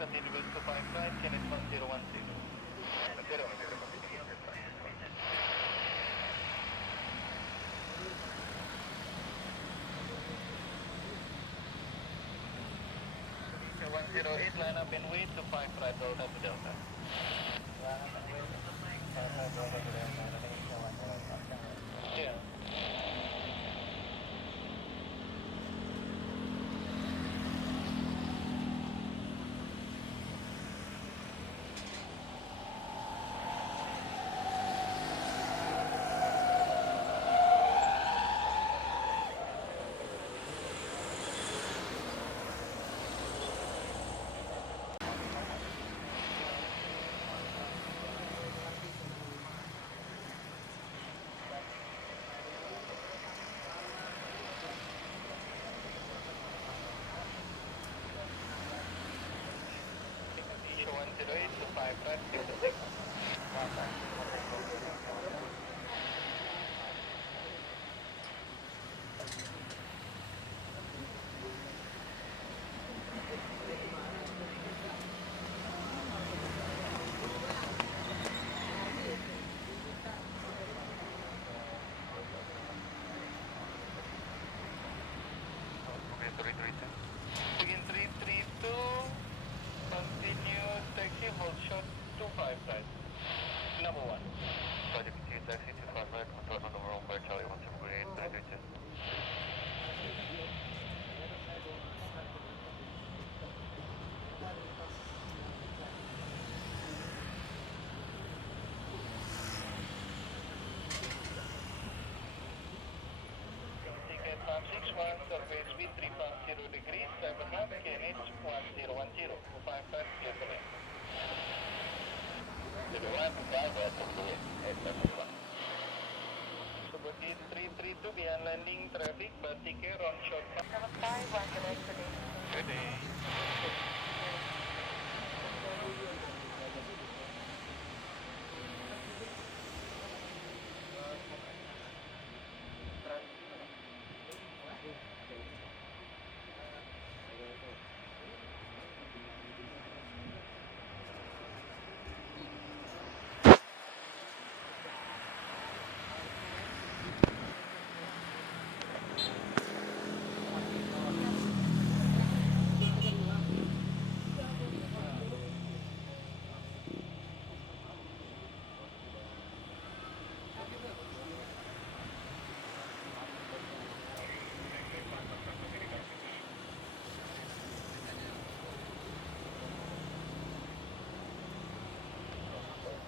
continue with 25 right, KNH 1010. 108, line up and wait to 5 right, Delta to Delta. Line up and wait to 5 right, Delta to Delta, Indonesia 108. Yeah. Zero 108 to 5 right, Delta 6. Begin 332, continue taxi, hold short 25 right. Number 1. Project continue taxi 25 right, control on the wrong by Charlie 178, 332. Ticket 561, surface V 350 degrees, 7 KNH 1010, 5 right, clear for lane. Subagin 332 behind landing traffic, Batike on short. Good day.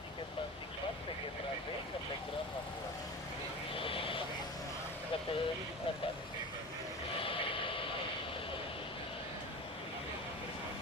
Tiket 561, tiket runway, ke background 11. Ke 4.